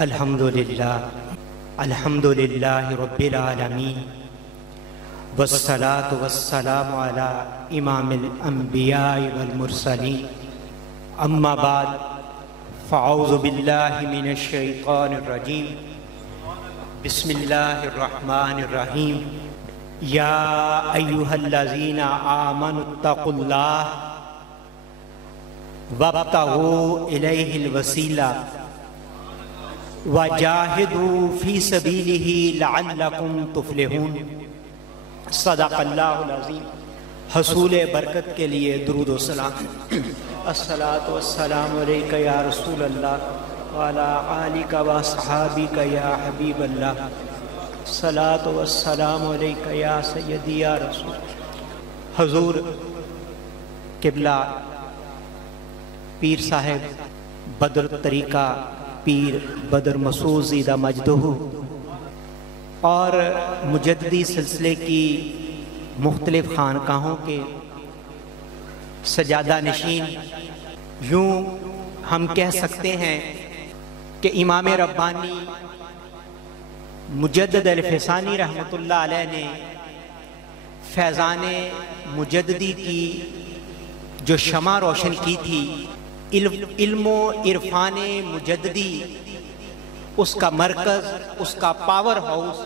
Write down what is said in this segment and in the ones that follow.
الحمدللہ رب العالمین والصلاة والسلام علی امام الانبیاء والمرسلین اما بعد فاعوذ باللہ من الشیطان الرجیم بسم اللہ الرحمن الرحیم یا ایہا الذین آمنوا اتقوا اللہ وابتغوا الیہ الوسیلہ وجاہدوا فی سبیلہ لعلکم تفلحون۔ صدق اللہ العظیم۔ حصول برکت کے لیے درود و سلام۔ الصلاۃ والسلام علیک یا رسول اللہ وعلی آلک وصحابک یا حبیب اللہ۔ الصلاۃ والسلام علیک یا سیدی یا رسول۔ حضور قبلہ پیر صاحب بدر طریقہ پیر بدر مسعود زیدہ مجدہ اور مجددی سلسلے کی مختلف خانقاہوں کے سجادہ نشین، یوں ہم کہہ سکتے ہیں کہ امام ربانی مجدد الفسانی رحمۃ اللہ علیہ نے فیضان مجددی کی جو شمع روشن کی تھی، علم و عرفان مجددی، اس کا مرکز، اس کا پاور ہاؤس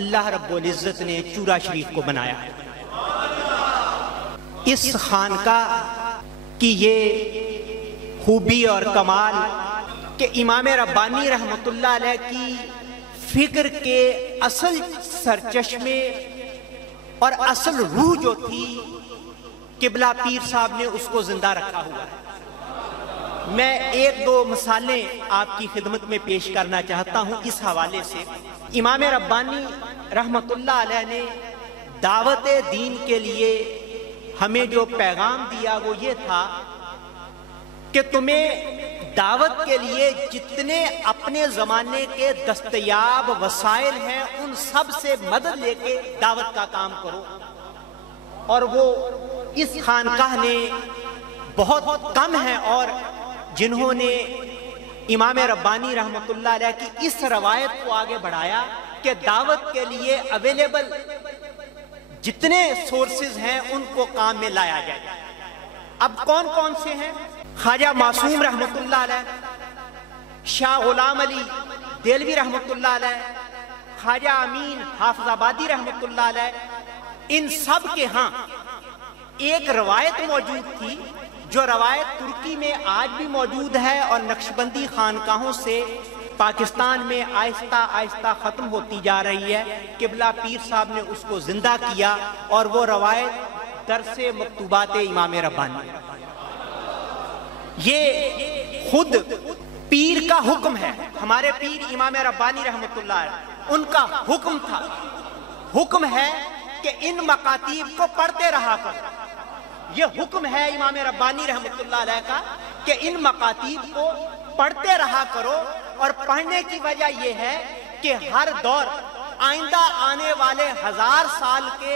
اللہ رب العزت نے چورا شریف کو بنایا ہے۔ اس خانقاہ کی یہ خوبی اور کمال کہ امام ربانی رحمۃ اللہ علیہ کی فکر کے اصل سرچشمے اور اصل روح جو تھی، قبلہ پیر صاحب نے اس کو زندہ رکھا ہوا ہے۔ میں ایک دو مثالیں آپ کی خدمت میں پیش کرنا چاہتا ہوں اس حوالے سے۔ امام ربانی رحمۃ اللہ علیہ نے دعوت دین کے لیے ہمیں جو پیغام دیا وہ یہ تھا کہ تمہیں دعوت کے لیے جتنے اپنے زمانے کے دستیاب وسائل ہیں ان سب سے مدد لے کے دعوت کا کام کرو، اور وہ اس خانقاہ نے بہت کم ہیں اور جنہوں نے امام ربانی رحمۃ اللہ علیہ کی اس روایت کو آگے بڑھایا کہ دعوت کے لیے اویلیبل جتنے سورسز ہیں ان کو کام میں لایا جائے۔ اب کون کون سے ہیں؟ خواجہ معصوم رحمۃ اللہ علیہ، شاہ غلام علی دہلوی رحمۃ اللہ علیہ، خواجہ امین حافظ آبادی رحمۃ اللہ علیہ، ان سب کے ہاں ایک روایت موجود تھی جو روایت ترکی میں آج بھی موجود ہے اور نقشبندی خانقاہوں سے پاکستان میں آہستہ آہستہ ختم ہوتی جا رہی ہے۔ قبلہ پیر صاحب نے اس کو زندہ کیا اور وہ روایت درس مکتوبات امام ربانی، یہ خود پیر کا حکم ہے۔ ہمارے پیر امام ربانی رحمۃ اللہ علیہ، ان کا حکم تھا، حکم ہے کہ ان مکاتیب کو پڑھتے رہا کرو۔ یہ حکم ہے امام ربانی رحمۃ اللہ علیہ کا کہ ان مکاتیب کو پڑھتے رہا کرو، اور پڑھنے کی وجہ یہ ہے کہ ہر دور آئندہ آنے والے 1000 سال کے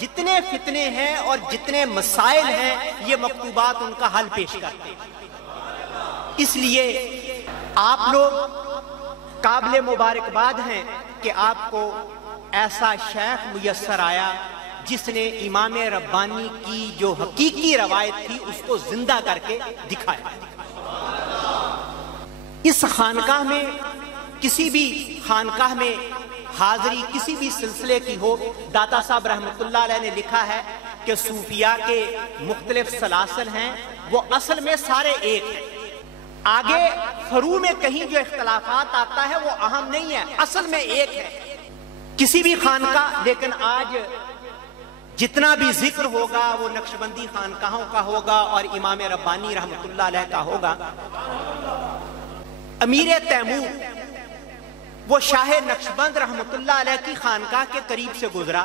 جتنے فتنے ہیں اور جتنے مسائل ہیں یہ مکتوبات ان کا حل پیش کرتے ہیں۔ اس لیے آپ لوگ قابل مبارکباد ہیں کہ آپ کو ایسا شیخ میسر آیا جس نے امام ربانی کی جو حقیقی روایت تھی اس کو زندہ کر کے دکھایا۔ اس خانقاہ میں، کسی بھی خانقاہ میں حاضری کسی بھی سلسلے کی ہو، داتا صاحب رحمۃ اللہ علیہ نے لکھا ہے کہ صوفیاء کے مختلف سلاسل ہیں، وہ اصل میں سارے ایک ہیں، آگے فرو میں کہیں جو اختلافات آتا ہے وہ اہم نہیں ہے، اصل میں ایک ہے کسی بھی خانقاہ۔ لیکن آج جتنا بھی ذکر ہوگا وہ نقشبندی خانقاہوں کا ہوگا اور امام ربانی رحمۃ اللہ علیہ کا ہوگا۔ امیر تیمور وہ شاہ نقشبند رحمۃ اللہ علیہ کی خانقاہ کے قریب سے گزرا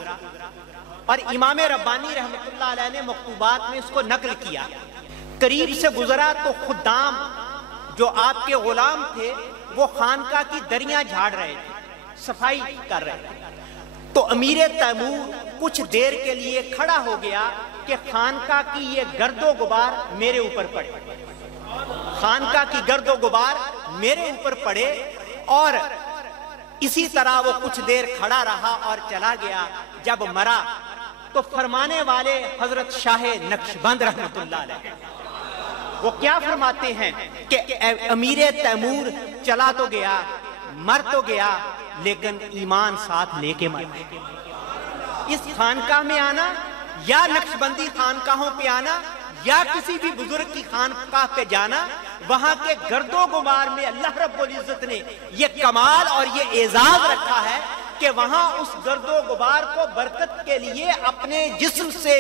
اور امام ربانی رحمۃ اللہ علیہ نے مکتوبات میں اس کو نقل کیا۔ قریب سے گزرا تو خدام جو آپ کے غلام تھے وہ خانقاہ کی دریاں جھاڑ رہے تھے، صفائی کر رہے تھے، تو امیر تیمور کچھ دیر کے لیے کھڑا ہو گیا کہ خانقاہ کی یہ گرد و غبار میرے اوپر پڑے، خانقاہ کی گرد و غبار میرے اوپر پڑے اور اسی طرح وہ کچھ دیر کھڑا رہا اور چلا گیا. جب مرا تو فرمانے والے حضرت شاہ نقشبند رحمت اللہ علیہ وہ کیا فرماتے ہیں کہ امیر تیمور چلا تو گیا، مر تو گیا، لیکن ایمان ساتھ لے کے مرا. اس خانقاہ میں آنا یا نقشبندی خانقاہوں پہ آنا یا کسی بھی بزرگ کی خانقاہ پہ جانا، وہاں کے گرد و غبار میں اللہ رب العزت نے یہ کمال اور یہ اعزاز رکھا ہے کہ وہاں اس گرد و غبار کو برکت کے لیے اپنے جسم سے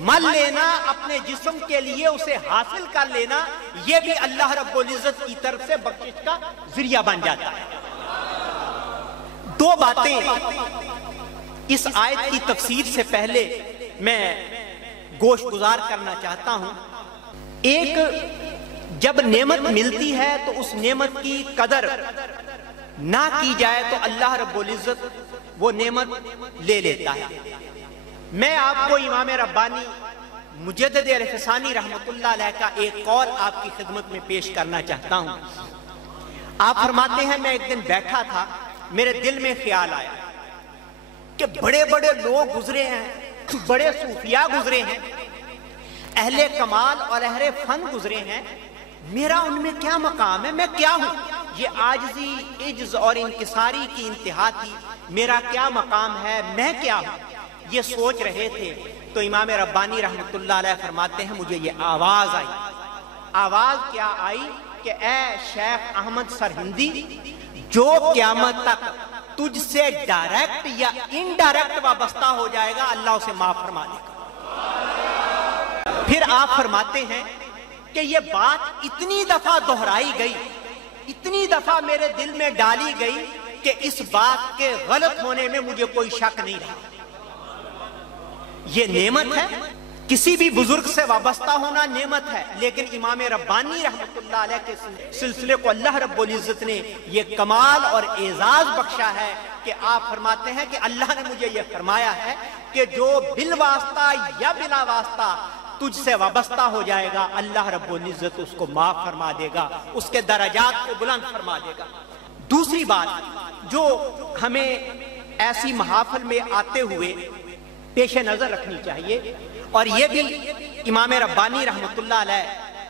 مل لینا، اپنے جسم کے لیے اسے حاصل کر لینا، یہ بھی اللہ رب العزت کی طرف سے بخشش کا ذریعہ بن جاتا ہے. دو باتیں اس آیت کی تفسیر سے پہلے میں گوش گزار کرنا چاہتا ہوں. ایک، جب نعمت ملتی ہے تو اس نعمت کی قدر نہ کی جائے تو اللہ رب العزت وہ نعمت لے لیتا ہے. میں آپ کو امام ربانی مجدد الفسانی رحمت اللہ علیہ کا ایک قول آپ کی خدمت میں پیش کرنا چاہتا ہوں. آپ فرماتے ہیں میں ایک دن بیٹھا تھا، میرے دل میں خیال آیا کہ بڑے بڑے لوگ گزرے ہیں، بڑے صوفیاء گزرے ہیں، اہل کمال اور اہل فن گزرے ہیں، میرا ان میں کیا مقام ہے؟ میں کیا ہوں؟ یہ عاجزی، عجز اور انکساری کی انتہا تھی. میرا کیا مقام ہے؟ میں کیا ہوں؟ یہ سوچ رہے تھے تو امام ربانی رحمت اللہ علیہ فرماتے ہیں مجھے یہ آواز آئی. آواز کیا آئی کہ اے شیخ احمد سرہندی، جو قیامت تک تجھ سے ڈائریکٹ یا انڈائریکٹ وابستہ ہو جائے گا اللہ اسے معاف فرما دے گا. پھر آپ فرماتے ہیں کہ یہ بات اتنی دفعہ دہرائی گئی، اتنی دفعہ میرے دل میں ڈالی گئی کہ اس بات کے غلط ہونے میں مجھے کوئی شک نہیں رہا. یہ نعمت ہے، کسی بھی بزرگ سے وابستہ ہونا نعمت ہے، لیکن امام ربانی رحمت اللہ علیہ کے سلسلے کو اللہ رب العزت نے یہ کمال اور اعزاز بخشا ہے کہ آپ فرماتے ہیں کہ اللہ نے مجھے یہ فرمایا ہے کہ جو بالواسطہ یا بلا واسطہ تجھ سے وابستہ ہو جائے گا اللہ رب العزت اس کو معاف فرما دے گا، اس کے درجات کو بلند فرما دے گا. دوسری بات جو ہمیں ایسی محافل میں آتے ہوئے پیش نظر رکھنی چاہیے، اور یہ بھی امام ربانی رحمت اللہ علیہ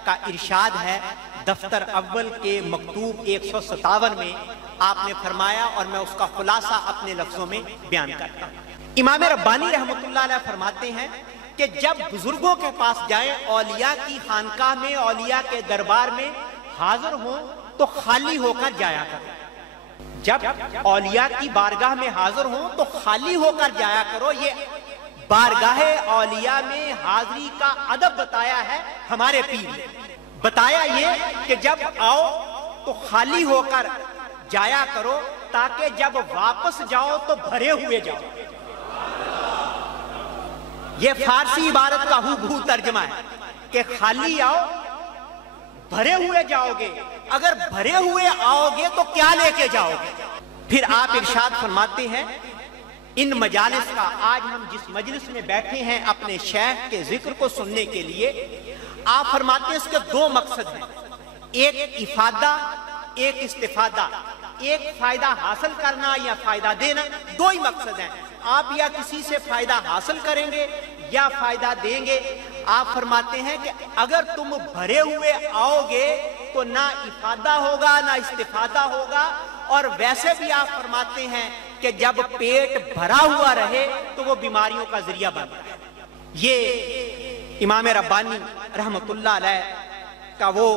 کا ارشاد ہے، دفتر اول کے مکتوب 157 میں آپ نے فرمایا، اور میں اس کا خلاصہ اپنے لفظوں میں بیان کرتا ہوں. امام ربانی رحمت اللہ علیہ فرماتے ہیں کہ جب بزرگوں کے پاس جائیں، اولیاء کی خانقاہ میں، اولیاء کے دربار میں حاضر ہوں تو خالی ہو کر جایا کرو. جب اولیاء کی بارگاہ میں حاضر ہوں تو خالی ہو کر جایا کرو. یہ بارگاہ اولیاء میں حاضری کا ادب بتایا ہے ہمارے پیر نے. بتایا یہ کہ جب آؤ تو خالی ہو کر جایا کرو تاکہ جب واپس جاؤ تو بھرے ہوئے جاؤ. یہ فارسی عبارت کا ہو بہو ترجمہ ہے کہ خالی آؤ بھرے ہوئے جاؤ گے، اگر بھرے ہوئے آؤ گے تو کیا لے کے جاؤ گے؟ پھر آپ ارشاد فرماتے ہیں ان مجالس کا، آج ہم جس مجلس میں بیٹھے ہیں اپنے شیخ کے ذکر کو سننے کے لیے، آپ فرماتے ہیں اس کے دو مقصد ہیں، ایک افادہ، ایک استفادہ. ایک فائدہ حاصل کرنا یا فائدہ دینا، دو ہی مقصد ہیں. آپ یا کسی سے فائدہ حاصل کریں گے یا فائدہ دیں گے. آپ فرماتے ہیں کہ اگر تم بھرے ہوئے آؤ گے تو نہ افادہ ہوگا نہ استفادہ ہوگا، اور ویسے بھی آپ فرماتے ہیں کہ جب پیٹ بھرا ہوا رہے تو وہ بیماریوں کا ذریعہ بنتا ہے. یہ امام ربانی رحمت اللہ علیہ کا وہ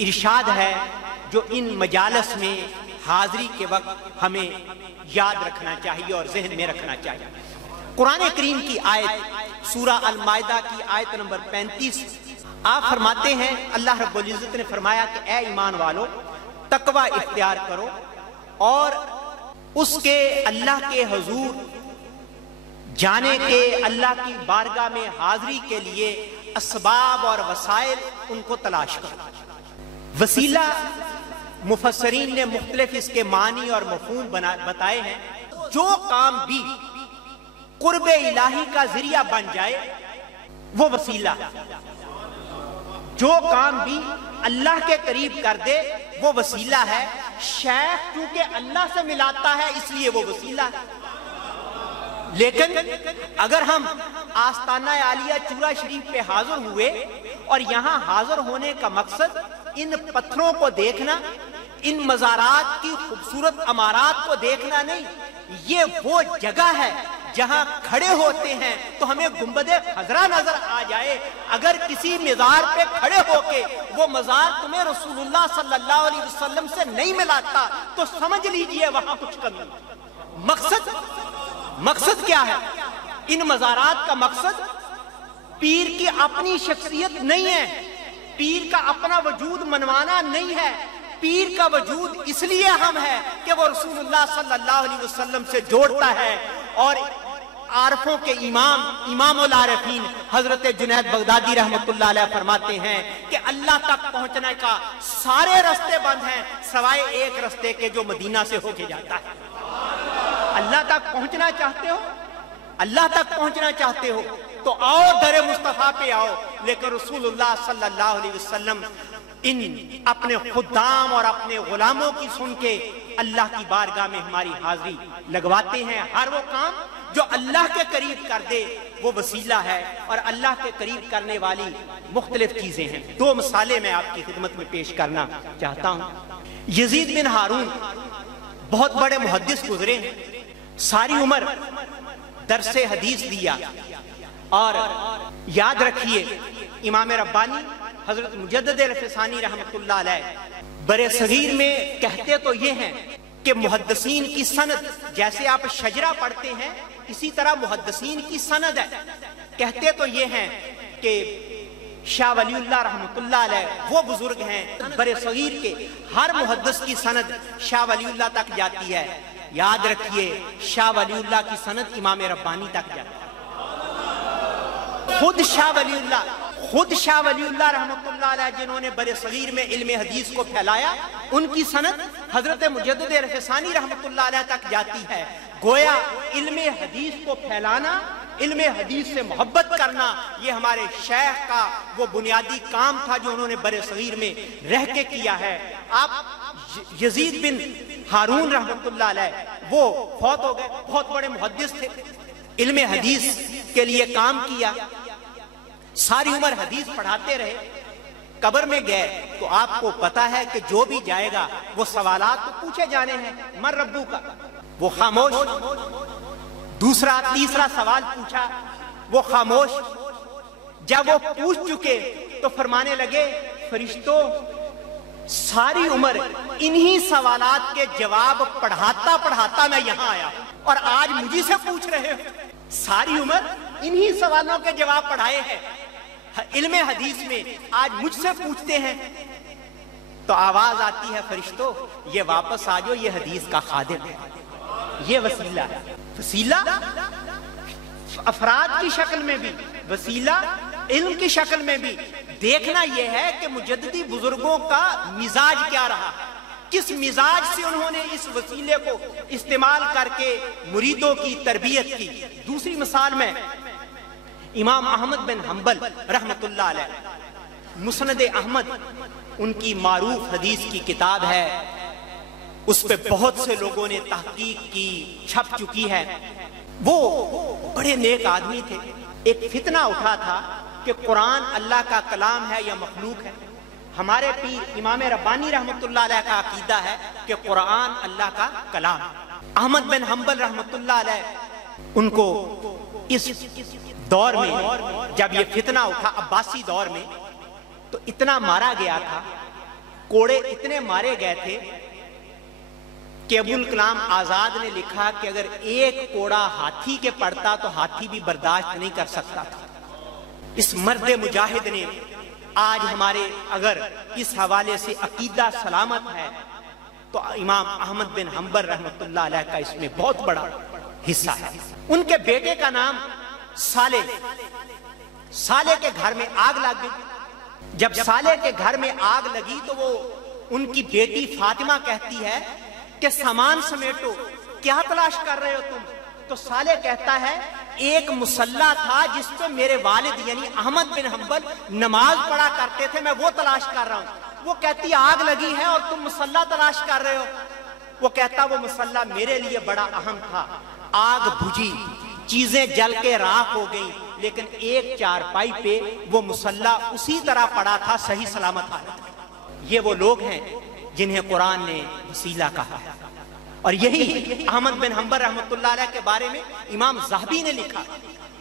ارشاد ہے جو ان مجالس میں حاضری کے وقت ہمیں یاد رکھنا چاہیے اور ذہن میں رکھنا چاہیے. قرآن کریم کی آیت سورہ المائدہ کی آیت نمبر 35 آپ فرماتے ہیں، اللہ رب العزت نے فرمایا کہ اے ایمان والو تقوی اختیار کرو اور اس کے اللہ کے حضور جانے کے، اللہ کی بارگاہ میں حاضری کے لیے اسباب اور وسائل ان کو تلاش کرو. وسیلہ مفسرین نے مختلف اس کے معنی اور مفہوم بتائے ہیں. جو کام بھی قرب الہی کا ذریعہ بن جائے وہ وسیلہ. جو کام بھی اللہ کے قریب کر دے وہ وسیلہ ہے. شیخ چونکہ اللہ سے ملاتا ہے اس لیے وہ وسیلہ ہے. لیکن اگر ہم آستانہ عالیہ چورا شریف پہ حاضر ہوئے اور یہاں حاضر ہونے کا مقصد ان پتھروں کو دیکھنا، ان مزارات کی خوبصورت عمارات کو دیکھنا نہیں، یہ وہ جگہ ہے جہاں کھڑے ہوتے ہیں تو ہمیں گنبد خضرا نظر آ جائے. اگر کسی مزار پہ کھڑے ہو کے وہ مزار تمہیں رسول اللہ صلی اللہ علیہ وسلم سے نہیں ملاتا تو سمجھ لیجئے وہاں کچھ کمی. مقصد کیا ہے؟ ان مزارات کا مقصد پیر کی اپنی شخصیت نہیں ہے، پیر کا اپنا وجود منوانا نہیں ہے. پیر کا وجود اس لیے ہم ہے کہ وہ رسول اللہ صلی اللہ علیہ وسلم سے جوڑتا ہے. اور عارفوں کے امام العارفین حضرت جنید بغدادی رحمت اللہ علیہ فرماتے ہیں کہ اللہ تک پہنچنے کا سارے رستے بند ہیں سوائے ایک رستے کے جو مدینہ سے ہو کے جاتا ہے. اللہ تک پہنچنا چاہتے ہو، اللہ تک پہنچنا چاہتے ہو تو آؤ در مصطفیٰ پہ آؤ. لیکن رسول اللہ صلی اللہ علیہ وسلم ان اپنے خدام اور اپنے غلاموں کی سن کے اللہ کی بارگاہ میں ہماری حاضری لگواتے ہیں. ہر وہ کام جو اللہ کے قریب کر دے وہ وسیلہ ہے، اور اللہ کے قریب کرنے والی مختلف چیزیں ہیں. دو مثالیں میں آپ کی خدمت میں پیش کرنا چاہتا ہوں. یزید بن ہارون بہت بڑے محدث گزرے ہیں، ساری عمر درس حدیث دیا. اور یاد رکھیے امام ربانی حضرت مجدد الفسانی رحمت اللہ علیہ برے صغیر میں کہتے تو یہ ہیں کہ محدثین کی سند جیسے آپ شجرہ پڑھتے ہیں اسی طرح محدثین کی سند ہے. کہتے تو یہ ہیں کہ شاہ ولی اللہ رحمت اللہ علیہ وہ بزرگ ہیں برے صغیر کے ہر محدث کی سند شاہ ولی اللہ تک جاتی ہے. یاد رکھیے شاہ ولی اللہ کی سند امام ربانی تک جاتی ہے. خود شاہ ولی اللہ رحمت اللہ علیہ جنہوں نے برے صغیر میں علم حدیث کو پھیلایا ان کی سند حضرت مجدد الفسانی رحمت اللہ علیہ تک جاتی ہے. گویا علم حدیث کو پھیلانا، علم حدیث سے محبت کرنا یہ ہمارے شیخ کا وہ بنیادی کام تھا جو انہوں نے برے صغیر میں رہ کے کیا ہے. آپ یزید بن ہارون رحمت اللہ علیہ وہ فوت ہو گئے، بہت بڑے محدث تھے، علم حدیث کے لیے کام کیا، ساری عمر حدیث پڑھاتے رہے. قبر میں گئے تو آپ کو پتا ہے کہ جو بھی جائے گا وہ سوالات تو پوچھے جانے ہیں. من ربو کا وہ خاموش. دوسرا تیسرا سوال پوچھا وہ خاموش. جب وہ پوچھ چکے تو فرمانے لگے فرشتوں ساری عمر انہی سوالات کے جواب پڑھاتا پڑھاتا میں یہاں آیا اور آج مجھے سے پوچھ رہے ہو. ساری عمر انہی سوالوں کے جواب پڑھائے ہیں علم حدیث میں، آج مجھ سے پوچھتے ہیں. تو آواز آتی ہے فرشتوں یہ واپس آ جاؤ، یہ حدیث کا خادم ہے، یہ وسیلہ ہے. وسیلہ افراد کی شکل میں بھی، وسیلہ علم کی شکل میں بھی. دیکھنا یہ ہے کہ مجددی بزرگوں کا مزاج کیا رہا، کس مزاج سے انہوں نے اس وسیلے کو استعمال کر کے مریدوں کی تربیت کی. دوسری مثال میں امام احمد بن حنبل رحمت اللہ علیہ، مسند احمد ان کی معروف حدیث کی کتاب ہے، اس پہ بہت سے لوگوں نے تحقیق کی، چھپ چکی ہے. وہ بڑے نیک آدمی تھے. ایک فتنہ اٹھا تھا کہ قرآن اللہ کا کلام ہے یا مخلوق ہے. ہمارے پیر امام ربانی رحمت اللہ علیہ کا عقیدہ ہے کہ قرآن اللہ کا کلام. احمد بن حنبل رحمت اللہ علیہ ان کو اس دور میں جب یہ فتنہ اٹھا عباسی دور میں تو اتنا مارا گیا تھا، کوڑے اتنے مارے گئے تھے کہ ابوالکلام آزاد نے لکھا کہ اگر ایک کوڑا ہاتھی کے پڑتا تو ہاتھی بھی برداشت نہیں کر سکتا تھا. اس مرد مجاہد نے آج ہمارے اگر اس حوالے سے عقیدہ سلامت ہے تو امام احمد بن حنبل رحمت اللہ علیہ کا اس میں بہت بڑا حصہ ہے. ان کے بیٹے کا نام صالح. صالح کے گھر میں آگ لگ گئی. جب صالح کے گھر میں آگ لگی تو وہ ان کی بیٹی فاطمہ کہتی ہے کہ سامان سمیٹو، کیا تلاش کر رہے ہو تم؟ تو صالح کہتا ہے ایک مصلی تھا جس پہ میرے والد یعنی احمد بن حنبل نماز پڑھا کرتے تھے، میں وہ تلاش کر رہا ہوں۔ وہ کہتی آگ لگی ہے اور تم مصلی تلاش کر رہے ہو۔ وہ کہتا وہ مصلی میرے لیے بڑا اہم تھا، آگ بجھی، چیزیں جل کے راکھ ہو گئی، لیکن ایک چارپائی پہ وہ مصلی اسی طرح پڑا تھا، صحیح سلامت حالت۔ یہ وہ لوگ ہیں جنہیں قرآن نے وسیلہ کہا ہے، اور یہی احمد بن حنبل رحمۃ اللہ علیہ کے بارے میں امام ذہبی نے لکھا۔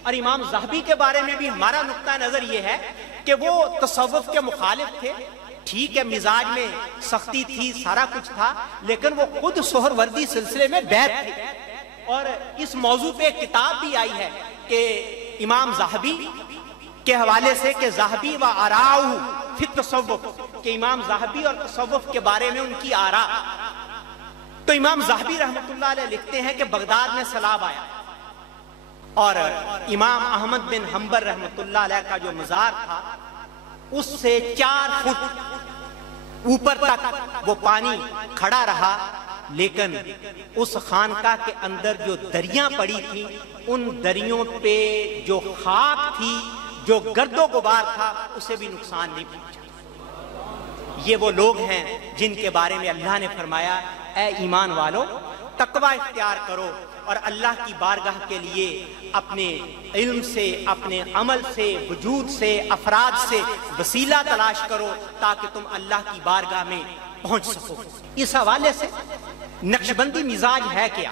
اور امام ذہبی کے بارے میں بھی ہمارا نقطہ نظر یہ ہے کہ وہ تصوف کے مخالف تھے، ٹھیک ہے مزاج میں سختی تھی، سارا کچھ تھا، لیکن وہ خود سہروردی سلسلے میں بیعت تھے۔ اور اس موضوع پہ ایک کتاب بھی آئی ہے کہ امام ذہبی کے حوالے سے کہ ذہبی و آراؤ فی التصوف، کہ امام ذہبی اور تصوف کے بارے میں ان کی آراء۔ تو امام ذہبی رحمۃ اللہ علیہ لکھتے ہیں کہ بغداد میں سیلاب آیا اور امام احمد بن حنبل رحمۃ اللہ علیہ کا جو مزار تھا اس سے 4 فٹ اوپر تک وہ پانی کھڑا رہا، لیکن اس خانقاہ کے اندر جو دریاں پڑی تھی ان دریوں پہ جو خاک تھی، جو گرد و غبار تھا، اسے بھی نقصان نہیں پہنچا۔ یہ وہ لوگ ہیں جن کے بارے میں اللہ نے فرمایا اے ایمان والو تقوی اختیار کرو اور اللہ کی بارگاہ کے لیے اپنے علم سے، اپنے عمل سے، وجود سے، افراد سے وسیلہ تلاش کرو تاکہ تم اللہ کی بارگاہ میں پہنچ سکو۔ اس حوالے سے نقشبندی مزاج ہے کیا؟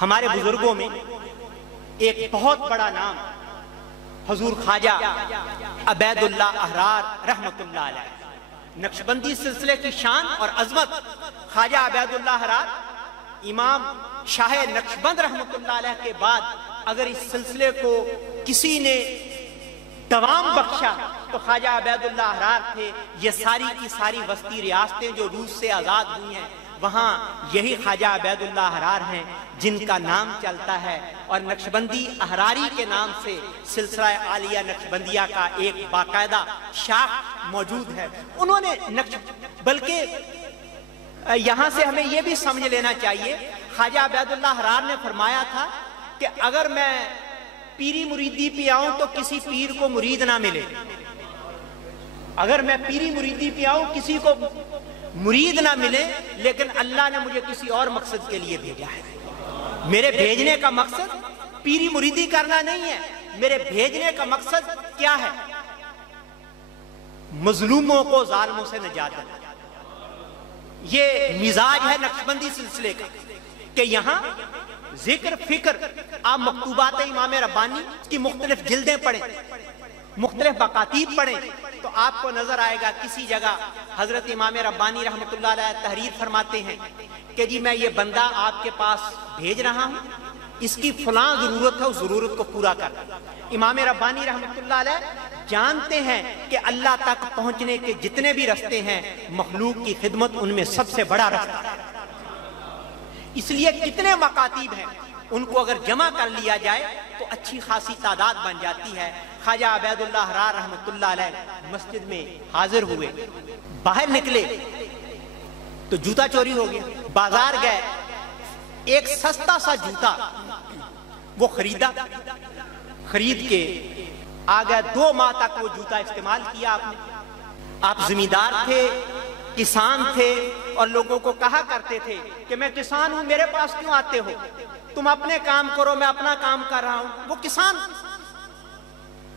ہمارے بزرگوں میں ایک بہت بڑا نام حضور خواجہ عبید اللہ احرار رحمۃ اللہ علیہ۔ نقشبندی سلسلے کی شان اور عظمت، خواجہ عبید اللہ احرار امام شاہ نقشبند رحمۃ اللہ علیہ کے بعد اگر اس سلسلے کو کسی نے دوام بخشا تو خواجہ عبید اللہ احرار تھے۔ یہ ساری کی ساری وسطی ریاستیں جو روس سے آزاد ہوئی ہیں وہاں یہی خواجہ عبید اللہ احرار ہیں جن کا نام چلتا ہے، اور نقشبندی احراری کے نام سے سلسلہ عالیہ نقشبندیہ کا ایک باقاعدہ شاخ موجود ہے۔ انہوں نے بلکہ یہاں سے ہمیں یہ بھی سمجھ لینا چاہیے، خواجہ عبید اللہ احرار نے فرمایا تھا کہ اگر میں پیری مریدی پہ آؤں تو کسی پیر کو مرید نہ ملے، اگر میں پیری مریدی پہ آؤں کسی کو مرید نہ ملے، لیکن اللہ نے مجھے کسی اور مقصد کے لیے بھیجا ہے۔ میرے بھیجنے کا مقصد پیری مریدی کرنا نہیں ہے، میرے بھیجنے کا مقصد کیا ہے؟ مظلوموں کو ظالموں سے نجات دینا۔ یہ مزاج ہے نقشبندی سلسلے کا کہ یہاں ذکر فکر، آپ مکتوبات امام ربانی کی مختلف جلدیں پڑھیں، مختلف مکاتیب پڑھیں تو آپ کو نظر آئے گا کسی جگہ حضرت امام ربانی رحمۃ اللہ علیہ تحریر فرماتے ہیں کہ جی میں یہ بندہ آپ کے پاس بھیج رہا ہوں، اس کی فلاں ضرورت ہے، اس ضرورت کو پورا کر۔ امام ربانی رحمۃ اللہ علیہ جانتے ہیں کہ اللہ تک پہنچنے کے جتنے بھی رستے ہیں مخلوق کی خدمت ان میں سب سے بڑا رستہ ہے، اس لیے کتنے مکاتیب ہیں ان کو اگر جمع کر لیا جائے تو اچھی خاصی تعداد بن جاتی ہے۔ خواجہ عبید اللہ احرار رحمۃ اللہ علیہ مسجد میں حاضر ہوئے، باہر نکلے تو جوتا چوری ہو گیا، بازار گئے ایک سستا سا جوتا وہ خریدا، خرید کے آ گئے، 2 ماہ تک وہ جوتا استعمال کیا آپ نے۔ آپ زمیندار تھے، کسان تھے اور لوگوں کو کہا کرتے تھے کہ میں کسان ہوں، میرے پاس کیوں آتے ہو؟ تم اپنے کام کرو، میں اپنا کام کر رہا ہوں۔ وہ کسان،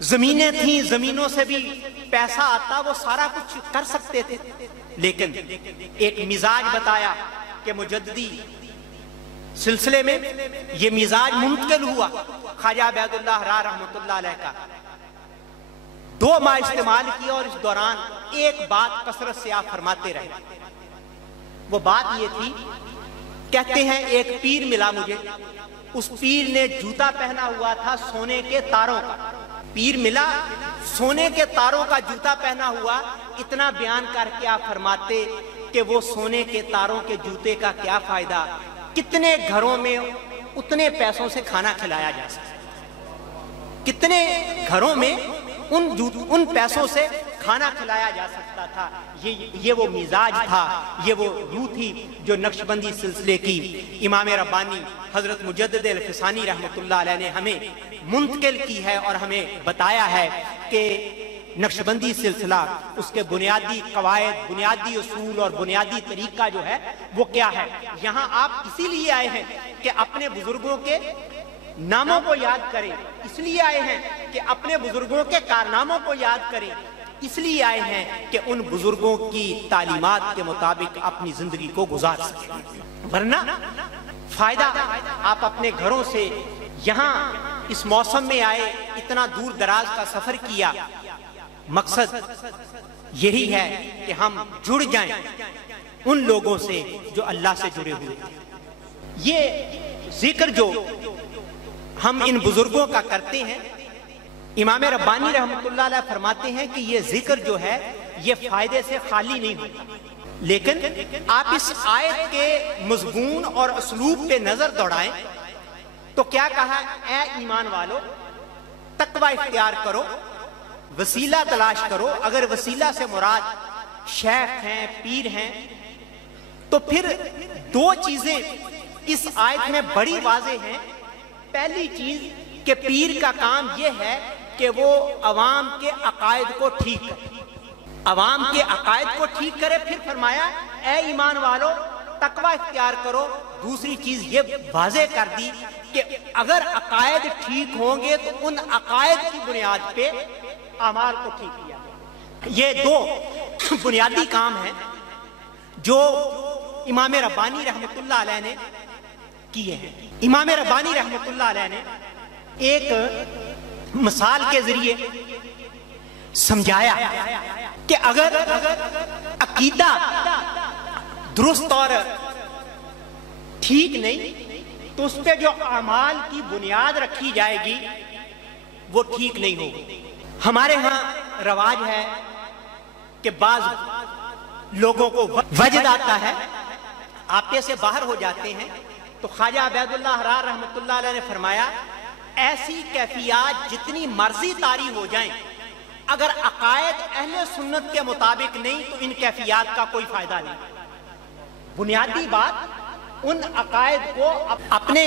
زمینیں تھیں، زمینوں سے بھی پیسہ آتا، وہ سارا کچھ کر سکتے تھے، لیکن ایک مزاج بتایا کہ مجددی سلسلے میں یہ مزاج منتقل ہوا خواجہ عبید اللہ احرار رحمۃ اللہ علیہ کا۔ 2 ماہ استعمال کیا اور اس دوران ایک بات کثرت سے آپ فرماتے رہے۔ وہ بات یہ تھی، کہتے ہیں ایک پیر ملا مجھے، اس پیر نے جوتا پہنا ہوا تھا سونے کے تاروں کا، پیر ملا سونے کے تاروں کا جوتا پہنا ہوا، اتنا بیان کر کے آپ فرماتے کہ وہ سونے کے تاروں کے جوتے کا کیا فائدہ، کتنے گھروں میں اتنے پیسوں سے کھانا کھلایا جا سکتا، کتنے گھروں میں ان پیسوں سے کھانا کھلایا جا سکتا۔ کرتا تھا، یہ وہ مزاج تھا، یہ وہ روح تھی جو نقشبندی سلسلے کی امام ربانی حضرت مجدد الفسانی رحمۃ اللہ علیہ نے ہمیں منتقل کی ہے اور ہمیں بتایا ہے کہ نقشبندی سلسلہ، اس کے بنیادی قواعد، بنیادی اصول اور بنیادی طریقہ جو ہے وہ کیا ہے۔ یہاں آپ اسی لیے آئے ہیں کہ اپنے بزرگوں کے ناموں کو یاد کریں، اس لیے آئے ہیں کہ اپنے بزرگوں کے کارناموں کو یاد کریں، اس لیے آئے ہیں کہ ان بزرگوں کی تعلیمات کے مطابق اپنی زندگی کو گزار سکیں۔ ورنہ فائدہ، آپ اپنے گھروں سے یہاں اس موسم میں آئے، اتنا دور دراز کا سفر کیا، مقصد یہی ہے کہ ہم جڑ جائیں ان لوگوں سے جو اللہ سے جڑے ہوئے ہیں۔ یہ ذکر جو ہم ان بزرگوں کا کرتے ہیں، امام ربانی رحمۃ اللہ علیہ فرماتے ہیں کہ یہ ذکر جو ہے یہ فائدے سے خالی نہیں ہوتا، لیکن آپ اس آیت کے مضمون اور اسلوب پہ نظر دوڑائیں تو کیا کہا؟ اے ایمان والو، تقوی اختیار کرو، وسیلہ تلاش کرو۔ اگر وسیلہ سے مراد شیخ ہیں، پیر ہیں، تو پھر دو چیزیں اس آیت میں بڑی واضح ہیں۔ پہلی چیز کہ پیر کا کام یہ ہے کہ وہ عوام کے عقائد کو ٹھیک کرے، عوام کے عقائد کو ٹھیک کرے۔ پھر فرمایا اے ایمان والو تقوی اختیار کرو۔ دوسری چیز یہ واضح کر دی کہ اگر عقائد ٹھیک ہوں گے تو ان عقائد کی بنیاد پہ اعمال کو ٹھیک کیا جائے۔ یہ دو بنیادی کام ہیں جو امام ربانی رحمۃ اللہ علیہ نے کیے ہیں۔ امام ربانی رحمۃ اللہ علیہ نے ایک مثال کے ذریعے سمجھایا کہ اگر عقیدہ درست اور ٹھیک نہیں تو اس پہ جو اعمال کی بنیاد رکھی جائے گی وہ ٹھیک نہیں ہوگی۔ ہمارے ہاں رواج ہے کہ بعض لوگوں کو وجد آتا ہے، آپے سے باہر ہو جاتے ہیں، تو خواجہ عبید اللہ حرار رحمۃ اللہ علیہ نے فرمایا ایسی کیفیات جتنی مرضی طاری ہو جائیں، اگر عقائد اہل سنت کے مطابق نہیں تو ان کیفیات کا کوئی فائدہ نہیں۔ بنیادی بات ان عقائد کو، اپنے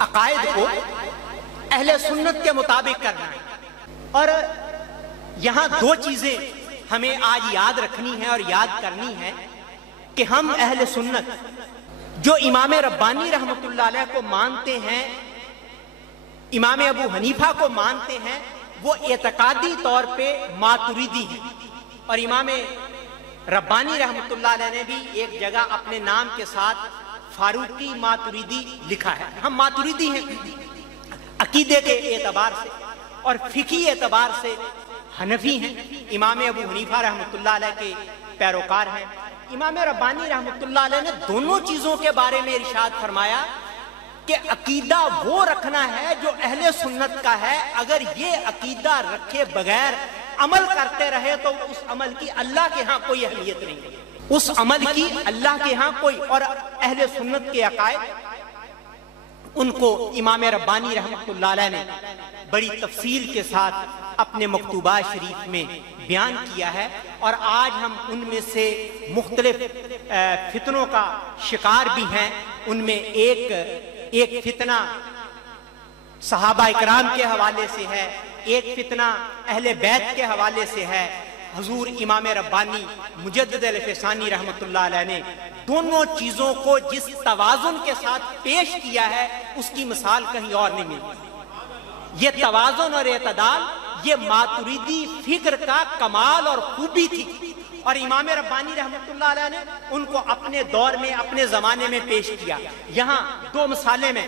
عقائد کو اہل سنت کے مطابق کرنا ہے۔ اور یہاں دو چیزیں ہمیں آج یاد رکھنی ہے اور یاد کرنی ہے کہ ہم اہل سنت جو امام ربانی رحمۃ اللہ علیہ کو مانتے ہیں، امام ابو حنیفہ کو مانتے ہیں، وہ اعتقادی طور پہ ماتریدی ہیں۔ اور امام ربانی رحمۃ اللہ علیہ نے بھی ایک جگہ اپنے نام کے ساتھ فاروقی ماتریدی لکھا ہے۔ ہم ماتریدی ہیں، عقیدے کے اعتبار سے اور فقہی اعتبار سے حنفی ہیں، امام ابو حنیفہ رحمۃ اللہ علیہ کے پیروکار ہیں۔ امام ربانی رحمۃ اللہ علیہ نے دونوں چیزوں کے بارے میں ارشاد فرمایا کہ عقیدہ وہ رکھنا ہے جو اہل سنت کا ہے، اگر یہ عقیدہ رکھے بغیر عمل کرتے رہے تو اس عمل کی اللہ کے ہاں کوئی اہمیت نہیں، اس عمل کی اللہ کے ہاں کوئی۔ اور اہل سنت کے عقائد ان کو امام ربانی رحمۃ اللہ علیہ نے بڑی تفصیل کے ساتھ اپنے مکتوبات شریف میں بیان کیا ہے، اور آج ہم ان میں سے مختلف فتنوں کا شکار بھی ہیں۔ ان میں ایک فتنہ صحابہ اکرام کے حوالے سے ہے، ایک فتنہ اہل بیت کے حوالے سے ہے۔ حضور امام ربانی مجدد الفسانی رحمۃ اللہ علیہ نے دونوں چیزوں کو جس توازن کے ساتھ پیش کیا ہے اس کی مثال کہیں اور نہیں ملتی۔ یہ توازن اور اعتدال یہ ماتریدی فکر کا کمال اور خوبی تھی، اور امام ربانی رحمۃ اللہ علیہ نے ان کو اپنے دور میں، اپنے زمانے میں پیش کیا۔ یہاں دو مثالیں میں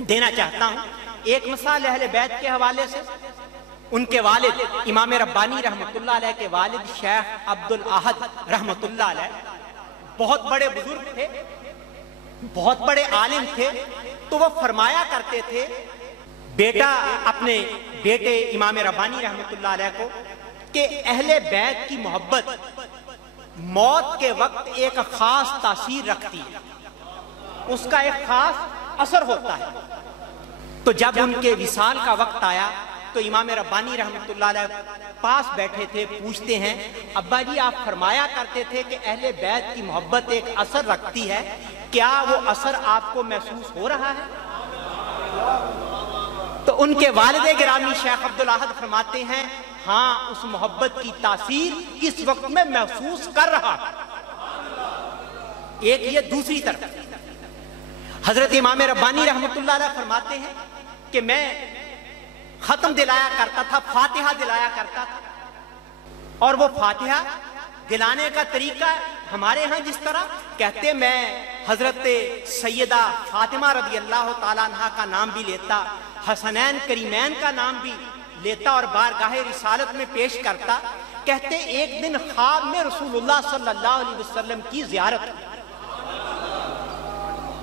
دینا چاہتا ہوں۔ ایک مثال اہل بیت کے حوالے سے، ان کے والد امام ربانی رحمۃ اللہ علیہ کے والد شیخ عبد الاحد رحمۃ اللہ علیہ بہت بڑے بزرگ تھے، بہت بڑے عالم تھے، تو وہ فرمایا کرتے تھے بیٹا اپنے بیٹے امام ربانی رحمۃ اللہ علیہ کو کہ اہل بیت کی محبت موت کے وقت ایک خاص تاثیر رکھتی ہے، اس کا ایک خاص اثر ہوتا ہے۔ تو جب ان کے وصال کا وقت آیا تو امام ربانی رحمۃ اللہ علیہ پاس بیٹھے تھے، پوچھتے ہیں ابا جی آپ فرمایا کرتے تھے کہ اہل بیت کی محبت ایک اثر رکھتی ہے، کیا وہ اثر آپ کو محسوس ہو رہا ہے؟ تو ان کے والد گرامی شیخ عبدالاحد فرماتے ہیں ہاں اس محبت کی تاثیر اس وقت میں محسوس کر رہا ہے۔ ایک یہ، دوسری طرف حضرت امام ربانی رحمۃ اللہ علیہ فرماتے ہیں کہ میں ختم دلایا کرتا تھا، فاتحہ دلایا کرتا تھا، اور وہ فاتحہ دلانے کا طریقہ ہمارے ہاں جس طرح کہتے، میں حضرت سیدہ فاطمہ رضی اللہ تعالیٰ عنہ کا نام بھی لیتا، حسنین کریمین کا نام بھی لیتا اور بارگاہ رسالت میں پیش کرتا۔ کہتے ایک دن خواب میں رسول اللہ صلی اللہ علیہ وسلم کی زیارت ہوئی۔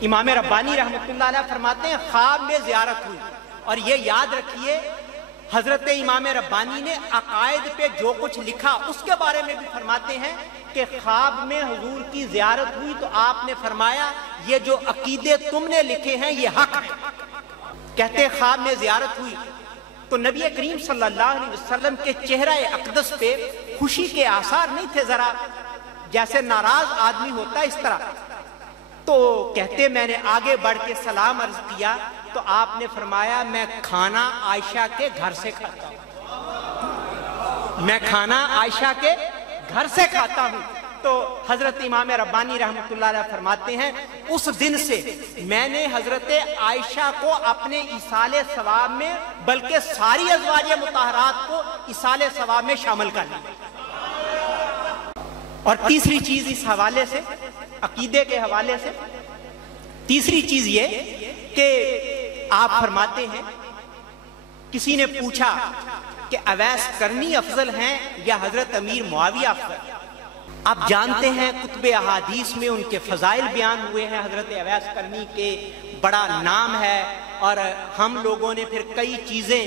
امام ربانی رحمۃ اللہ علیہ فرماتے ہیں خواب میں زیارت ہوئی، اور یہ یاد رکھیے حضرت امام ربانی نے عقائد پہ جو کچھ لکھا اس کے بارے میں بھی فرماتے ہیں کہ خواب میں حضور کی زیارت ہوئی تو آپ نے فرمایا یہ جو عقیدے تم نے لکھے ہیں یہ حق ہے۔ کہتے خواب میں زیارت ہوئی تو نبی کریم صلی اللہ علیہ وسلم کے چہرہ اقدس پہ خوشی کے آثار نہیں تھے، ذرا جیسے ناراض آدمی ہوتا ہے اس طرح۔ تو کہتے میں نے آگے بڑھ کے سلام عرض کیا تو آپ نے فرمایا میں کھانا عائشہ کے گھر سے کھاتا ہوں، میں کھانا عائشہ کے گھر سے کھاتا ہوں۔ تو حضرت امام ربانی رحمۃ اللہ علیہ فرماتے ہیں اس دن سے میں نے حضرت عائشہ کو اپنے ایصال ثواب میں بلکہ ساری ازواج مطہرات کو ایصال ثواب میں شامل کر لیا۔ اور تیسری چیز اس حوالے سے، عقیدے کے حوالے سے تیسری چیز یہ کہ آپ فرماتے ہیں کسی نے پوچھا کہ اویس کرنی افضل ہیں یا حضرت امیر معاویہ افضل؟ آپ جانتے ہیں کتب احادیث میں ان کے فضائل بیان ہوئے ہیں، حضرت اویس کرنی کے بڑا نام ہے، اور ہم لوگوں نے پھر کئی چیزیں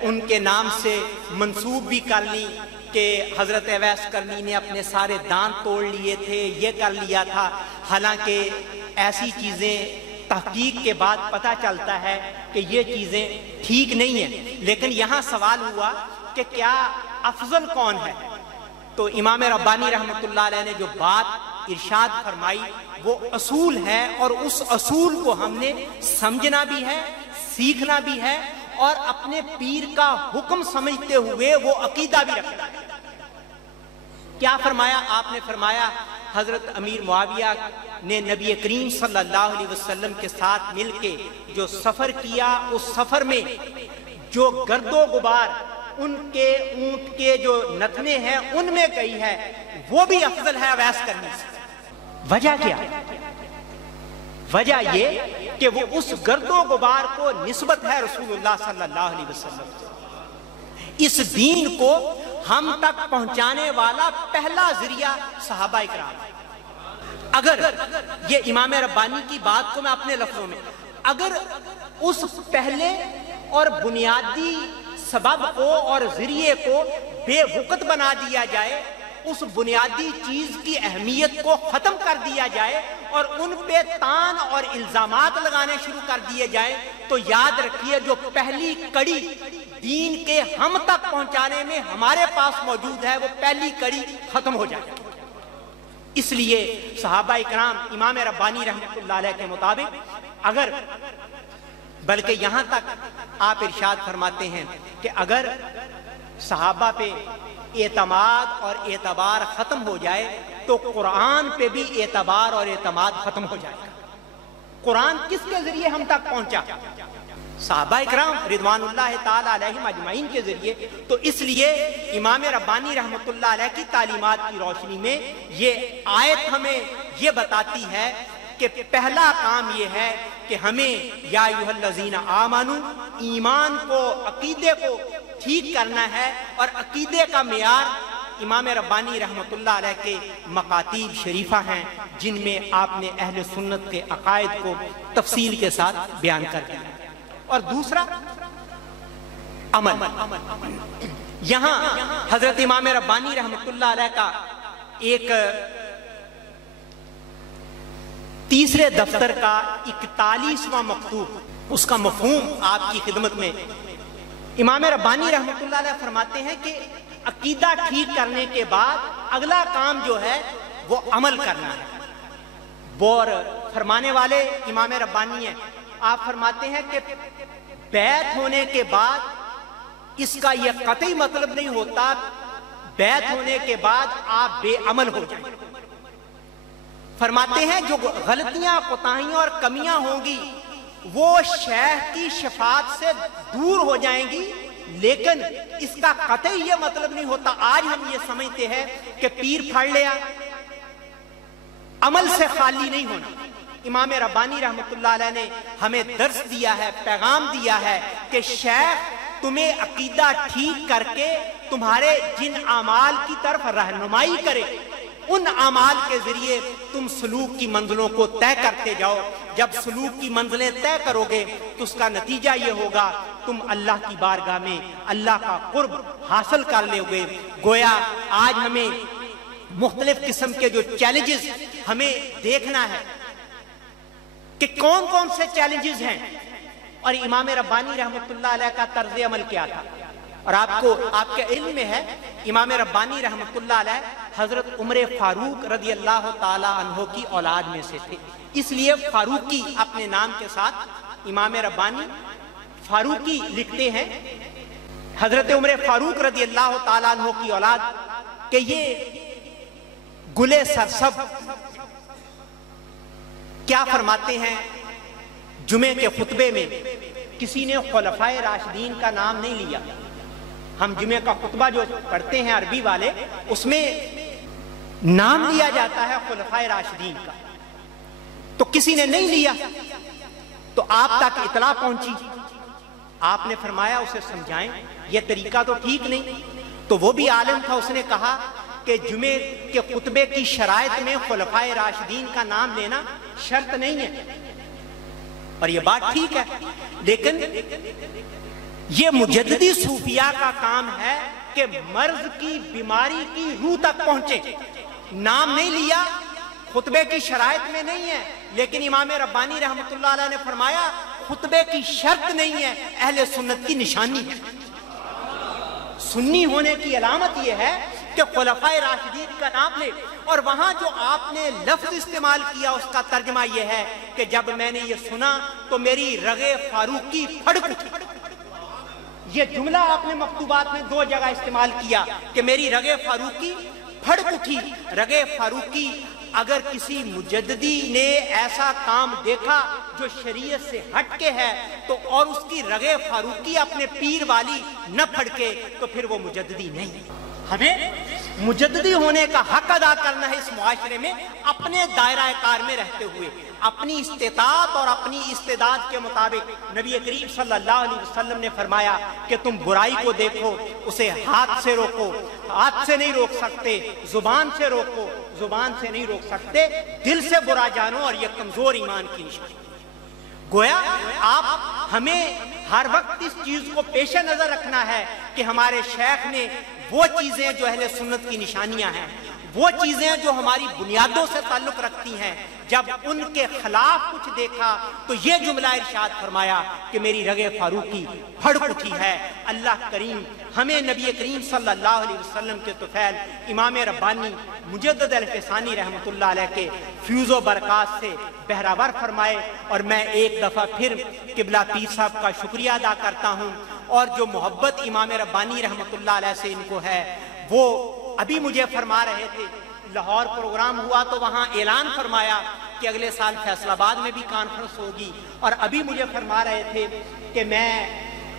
ان کے نام سے منسوب بھی کر لی کہ حضرت اویس کرنی نے اپنے سارے دانت توڑ لیے تھے، یہ کر لیا تھا، حالانکہ ایسی چیزیں تحقیق کے بعد پتہ چلتا ہے کہ یہ چیزیں ٹھیک نہیں ہیں۔ لیکن یہاں سوال ہوا کہ کیا افضل کون ہے؟ تو امام ربانی رحمۃ اللہ علیہ نے جو بات ارشاد فرمائی وہ اصول ہے، اور اس اصول کو ہم نے سمجھنا بھی ہے، سیکھنا بھی ہے، اور اپنے پیر کا حکم سمجھتے ہوئے وہ عقیدہ بھی رکھنا ہے۔ کیا فرمایا آپ نے؟ فرمایا حضرت امیر معاویہ نے نبی کریم صلی اللہ علیہ وسلم کے ساتھ مل کے جو سفر کیا، اس سفر میں جو گرد و غبار ان کے اونٹ کے جو نتنے ہیں ان میں گئی ہے وہ بھی افضل ہے اویس کرنی سے۔ وجہ کیا؟ وجہ یہ کہ وہ اس گرد و غبار کو نسبت ہے رسول اللہ صلی اللہ علیہ وسلم سے۔ اس دین کو ہم تک پہنچانے والا پہلا ذریعہ صحابہ اکرام ہے۔ اگر یہ امام ربانی کی بات کو میں اپنے لفظوں میں، اگر اس پہلے اور بنیادی سبب کو اور ذریعے کو بے وقت بنا دیا جائے، اس بنیادی چیز کی اہمیت کو ختم کر دیا جائے اور ان پہ تان اور الزامات لگانے شروع کر دیے جائیں، تو یاد رکھیے جو پہلی کڑی دین کے ہم تک پہنچانے میں ہمارے پاس موجود ہے وہ پہلی کڑی ختم ہو جائے۔ اس لیے صحابہ اکرام امام ربانی رحمۃ اللہ علیہ کے مطابق اگر، بلکہ یہاں تک آپ ارشاد فرماتے ہیں کہ اگر صحابہ پہ اعتماد اور اعتبار ختم ہو جائے تو قرآن پہ بھی اعتبار اور اعتماد ختم ہو جائے گا۔ قرآن کس کے ذریعے ہم تک پہنچا؟ صحابہ اکرام رضوان اللہ تعالی علیہم اجمعین کے ذریعے۔ تو اس لیے امام ربانی رحمۃ اللہ علیہ کی تعلیمات کی روشنی میں یہ آیت ہمیں یہ بتاتی ہے کہ پہلا کام یہ ہے کہ ہمیں یا ایھا الذین آمنو، ایمان کو، عقیدے کو ٹھیک کرنا ہے، اور عقیدے کا معیار امام ربانی رحمۃ اللہ علیہ کے مکاتیب شریفہ ہیں جن میں آپ نے اہل سنت کے عقائد کو تفصیل کے ساتھ بیان کر دیا۔ اور دوسرا عمل، یہاں حضرت امام ربانی رحمۃ اللہ علیہ کا ایک تیسرے دفتر کا 41واں مکتوب، اس کا مفہوم آپ کی خدمت میں امام ربانی رحمۃ اللہ علیہ فرماتے ہیں کہ عقیدہ ٹھیک کرنے کے بعد اگلا کام جو ہے وہ عمل کرنا ہے. اور فرمانے والے امام ربانی ہیں. آپ فرماتے ہیں کہ بیعت ہونے کے بعد اس کا یہ قطعی مطلب نہیں ہوتا بیعت ہونے کے بعد آپ بے عمل ہو جائیں. فرماتے ہیں جو غلطیاں کوتاہیاں اور کمیاں ہوں گی وہ شیخ کی شفاعت سے دور ہو جائیں گی، لیکن اس کا قطعی یہ مطلب نہیں ہوتا. آج ہم یہ سمجھتے ہیں کہ پیر پھڑ لیا، عمل سے خالی نہیں ہونا. امام ربانی رحمۃ اللہ علیہ نے ہمیں درس دیا ہے، پیغام دیا ہے کہ شیخ تمہیں عقیدہ ٹھیک کر کے تمہارے جن اعمال کی طرف رہنمائی کرے، ان اعمال کے ذریعے تم سلوک کی منزلوں کو طے کرتے جاؤ. جب سلوک کی منزلیں طے کرو گے تو اس کا نتیجہ یہ ہوگا تم اللہ کی بارگاہ میں اللہ کا قرب حاصل کر لو گے. گویا آج ہمیں مختلف قسم کے جو چیلنجز ہمیں دیکھنا ہے کہ کون کون سے چیلنجز ہیں اور امام ربانی رحمۃ اللہ علیہ کا طرز عمل کیا تھا. اور آپ کے علم میں ہے امام ربانی رحمۃ اللہ علیہ حضرت عمر فاروق رضی اللہ تعالی عنہ کی اولاد میں سے تھے، اس لیے فاروقی اپنے نام کے ساتھ امام ربانی فاروقی لکھتے ہیں. حضرت عمر فاروق رضی اللہ تعالی عنہ کی اولاد کہ یہ گلے سرسب کیا فرماتے ہیں جمعے کے خطبے میں کسی نے خلفائے راشدین کا نام نہیں لیا. ہم جمعے کا خطبہ جو پڑھتے ہیں عربی والے اس میں نام لیا جاتا ہے خلفائے راشدین کا، تو کسی نے نہیں لیا تو آپ تک اطلاع پہنچی. آپ نے فرمایا اسے سمجھائیں یہ طریقہ تو ٹھیک نہیں. تو وہ بھی عالم تھا، اس نے کہا کہ جمعے کے خطبے کی شرائط میں خلفائے راشدین کا نام لینا شرط نہیں ہے، اور یہ بات ٹھیک ہے، لیکن یہ مجددی صوفیاء کا کام ہے کہ مرض کی بیماری کی روح تک پہنچے. نام نہیں لیا، خطبے کی شرائط میں نہیں ہے، لیکن امام ربانی رحمۃ اللہ علیہ نے فرمایا خطبے کی شرط نہیں ہے، اہل سنت کی نشانی ہے. سنی ہونے کی علامت یہ ہے کہ خلفائے راشدین کا نام لے. اور وہاں جو آپ نے لفظ استعمال کیا اس کا ترجمہ یہ ہے کہ جب میں نے یہ سنا تو میری رگے فاروقی پھڑک اٹھی. یہ جملہ آپ نے مکتوبات میں 2 جگہ استعمال کیا کہ میری رگے فاروقی پھڑک اٹھی. رگے فاروقی اگر کسی مجددی نے ایسا کام دیکھا جو شریعت سے ہٹ کے ہے تو اور اس کی رگے فاروقی اپنے پیر والی نہ پھڑکے تو پھر وہ مجددی نہیں. ہمیں مجددی ہونے کا حق ادا کرنا ہے اس معاشرے میں، اپنے دائرہ کار میں رہتے ہوئے اپنی استطاعت اور اپنی استعداد کے مطابق. نبی کریم صلی اللہ علیہ وسلم نے فرمایا کہ تم برائی کو دیکھو اسے ہاتھ سے روکو، ہاتھ سے نہیں روک سکتے، زبان سے روکو، زبان سے نہیں روک سکتے، دل سے برا جانو، اور یہ کمزور ایمان کی نشانی. گویا آپ ہمیں ہر وقت اس چیز کو پیش نظر رکھنا ہے کہ ہمارے شیخ نے وہ چیزیں جو اہل سنت کی نشانیاں ہیں، وہ چیزیں جو ہماری بنیادوں سے تعلق رکھتی ہیں، جب ان کے خلاف کچھ دیکھا تو یہ جملہ ارشاد فرمایا کہ میری رگے فاروقی پھڑک اٹھی ہے. اللہ کریم ہمیں نبی کریم صلی اللہ علیہ وسلم کے طفیل امام ربانی مجدد الفسانی رحمۃ اللہ علیہ کے فیوز و برکات سے بہراور فرمائے. اور میں ایک دفعہ پھر قبلہ پیر صاحب کا شکریہ ادا کرتا ہوں، اور جو محبت امام ربانی رحمۃ اللہ علیہ سے ان کو ہے وہ ابھی مجھے فرما رہے تھے. لاہور پروگرام ہوا تو وہاں اعلان فرمایا کہ اگلے سال فیصل آباد میں بھی کانفرنس ہوگی، اور ابھی مجھے فرما رہے تھے کہ میں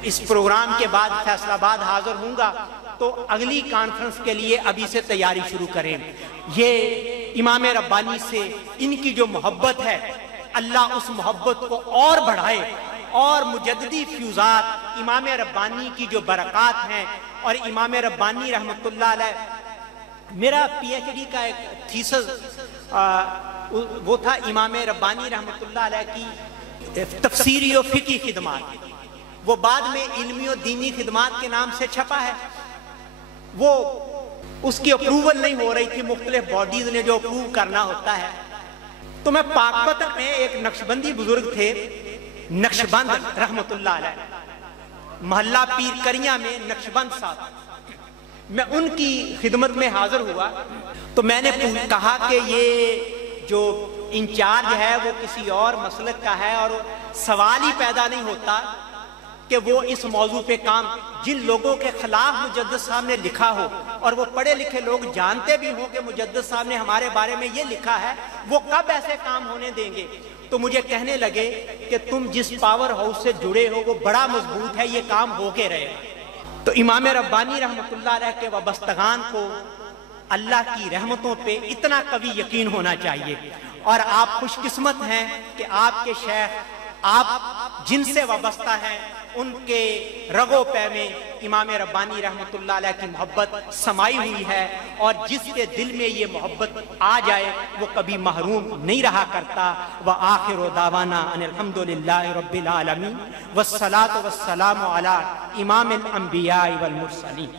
اس پروگرام کے بعد فیصل آباد حاضر ہوں گا تو اگلی کانفرنس کے لیے ابھی سے تیاری شروع کریں. یہ امام ربانی سے ان کی جو محبت ہے اللہ اس محبت کو اور بڑھائے، اور مجددی فیوزات امام ربانی کی جو برکات ہیں. اور امام ربانی رحمۃ اللہ علیہ، میرا پی ایچ ڈی کا ایک تھیسس وہ تھا امام ربانی رحمۃ اللہ علیہ کی تفسیری و فقہی خدمات. وہ بعد میں علمی و دینی خدمات کے نام سے چھپا ہے. وہ اس کی اپروول نہیں ہو رہی تھی، مختلف باڈیز نے جو اپروو کرنا ہوتا ہے. تو میں پاکپت میں ایک نقشبندی بزرگ تھے، نقشبند رحمۃ اللہ علیہ، محلہ پیر کریاں میں نقشبند صاحب، میں ان کی خدمت میں حاضر ہوا تو میں نے کہا کہ یہ جو انچارج ہے وہ کسی اور مسلک کا ہے، اور سوال ہی پیدا نہیں ہوتا کہ وہ اس موضوع پہ کام، جن لوگوں کے خلاف مجدد صاحب نے لکھا ہو اور وہ پڑھے لکھے لوگ جانتے بھی ہوں کہ مجدد صاحب نے ہمارے بارے میں یہ لکھا ہے، وہ کب ایسے کام ہونے دیں گے؟ تو مجھے کہنے لگے کہ تم جس پاور ہاؤس سے جڑے ہو وہ بڑا مضبوط ہے، یہ کام ہو کے رہے گا۔ تو امام ربانی رحمۃ اللہ علیہ کے وابستگان کو اللہ کی رحمتوں پہ اتنا قوی یقین ہونا چاہیے، اور آپ خوش قسمت ہیں کہ آپ کے شیخ، آپ جن سے وابستہ ہیں، ان کے رگو پے میں امام ربانی رحمۃ اللہ علیہ کی محبت سمائی ہوئی ہے، اور جس کے دل میں یہ محبت آ جائے وہ کبھی محروم نہیں رہا کرتا۔ وآخر دعوانا ان الحمد للہ رب العالمین والصلاۃ والسلام علی امام الانبیاء والمرسلین۔